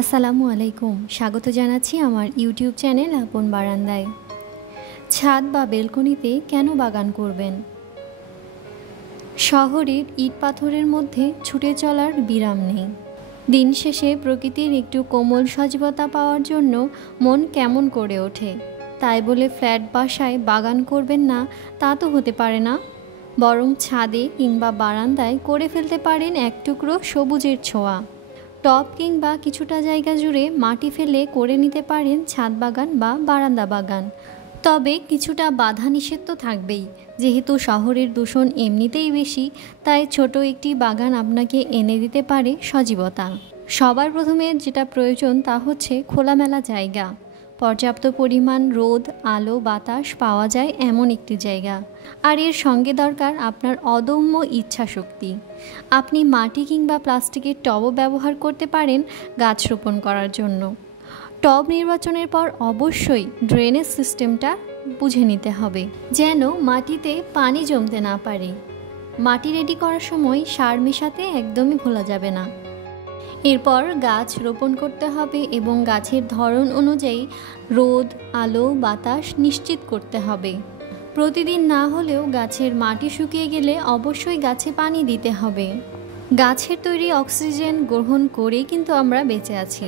আসসালামু আলাইকুম। স্বাগত জানাচ্ছি আমার ইউটিউব চ্যানেল আপন বারান্দায়। ছাদ বা বেলকনিতে কেন বাগান করবেন? শহরের ইট পাথরের মধ্যে ছুটে চলার বিরাম নেই। দিন শেষে প্রকৃতির একটু কোমল সজীবতা পাওয়ার জন্য মন কেমন করে ওঠে। তাই বলে ফ্ল্যাট বাসায় বাগান করবেন না তা তো হতে পারে না। বরং ছাদে কিংবা বারান্দায় করে ফেলতে পারেন এক টুকরো সবুজের ছোঁয়া। টব কিংবা কিছুটা জায়গা জুড়ে মাটি ফেলে করে নিতে পারেন ছাদ বাগান বা বারান্দা বাগান। তবে কিছুটা বাধা নিষেধ তো থাকবেই। যেহেতু শহরের দূষণ এমনিতেই বেশি, তাই ছোট একটি বাগান আপনাকে এনে দিতে পারে সজীবতা। সবার প্রথমে যেটা প্রয়োজন তা হচ্ছে খোলামেলা জায়গা, পর্যাপ্ত পরিমাণ রোদ, আলো, বাতাস পাওয়া যায় এমন একটি জায়গা। আর এর সঙ্গে দরকার আপনার অদম্য ইচ্ছাশক্তি। আপনি মাটি কিংবা প্লাস্টিকের টবও ব্যবহার করতে পারেন গাছ রোপণ করার জন্য। টব নির্বাচনের পর অবশ্যই ড্রেনেজ সিস্টেমটা বুঝে নিতে হবে, যেন মাটিতে পানি জমতে না পারে। মাটি রেডি করার সময় সার মেশাতে একদমই ভোলা যাবে না। এরপর গাছ রোপণ করতে হবে এবং গাছের ধরন অনুযায়ী রোদ, আলো, বাতাস নিশ্চিত করতে হবে। প্রতিদিন না হলেও গাছের মাটি শুকিয়ে গেলে অবশ্যই গাছে পানি দিতে হবে। গাছের তৈরি অক্সিজেন গ্রহণ করেই কিন্তু আমরা বেঁচে আছি।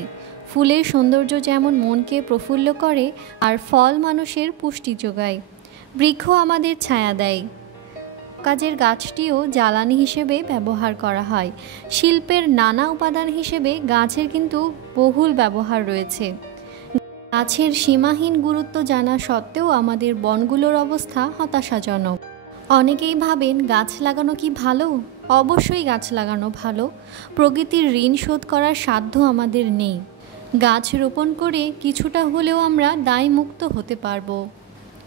ফুলের সৌন্দর্য যেমন মনকে প্রফুল্ল করে, আর ফল মানুষের পুষ্টি যোগায়। বৃক্ষ আমাদের ছায়া দেয়। কাজের গাছটিও জ্বালানি হিসেবে ব্যবহার করা হয়। শিল্পের নানা উপাদান হিসেবে গাছের কিন্তু বহুল ব্যবহার রয়েছে। গাছের সীমাহীন গুরুত্ব জানা সত্ত্বেও আমাদের বনগুলোর অবস্থা হতাশাজনক। অনেকেই ভাবেন গাছ লাগানো কি ভালো? অবশ্যই গাছ লাগানো ভালো। প্রকৃতির ঋণ শোধ করার সাধ্য আমাদের নেই। গাছ রোপণ করে কিছুটা হলেও আমরা দায়মুক্ত হতে পারবো।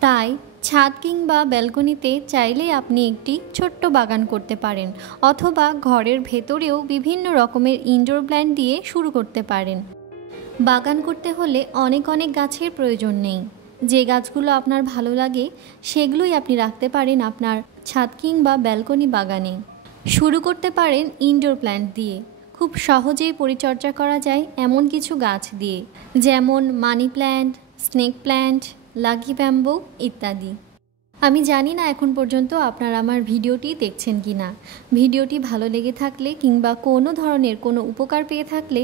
তাই ছাদ কিংবা ব্যালকনিতে চাইলেই আপনি একটি ছোট্ট বাগান করতে পারেন, অথবা ঘরের ভেতরেও বিভিন্ন রকমের ইনডোর প্ল্যান্ট দিয়ে শুরু করতে পারেন। বাগান করতে হলে অনেক গাছের প্রয়োজন নেই। যে গাছগুলো আপনার ভালো লাগে সেগুলোই আপনি রাখতে পারেন আপনার ছাদ কিংবা ব্যালকনি বাগানে। শুরু করতে পারেন ইনডোর প্ল্যান্ট দিয়ে। খুব সহজেই পরিচর্যা করা যায় এমন কিছু গাছ দিয়ে, যেমন money plant, snake plant, lucky bamboo ইত্যাদি। আমি জানি না এখন পর্যন্ত আপনারা আমার ভিডিওটি দেখছেন কি না। ভিডিওটি ভালো লেগে থাকলে কিংবা কোনো ধরনের কোনো উপকার পেয়ে থাকলে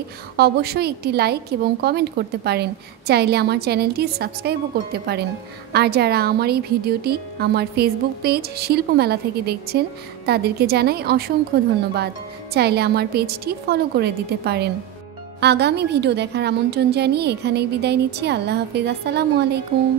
অবশ্যই একটি লাইক এবং কমেন্ট করতে পারেন। চাইলে আমার চ্যানেলটি সাবস্ক্রাইবও করতে পারেন। আর যারা আমার এই ভিডিওটি আমার ফেসবুক পেজ শিল্পমেলা থেকে দেখছেন, তাদেরকে জানাই অসংখ্য ধন্যবাদ। চাইলে আমার পেজটি ফলো করে দিতে পারেন। আগামী ভিডিও দেখার আমন্ত্রণ জানিয়ে এখানেই বিদায় নিচ্ছি। আল্লাহ হাফেজ। আসসালামু আলাইকুম।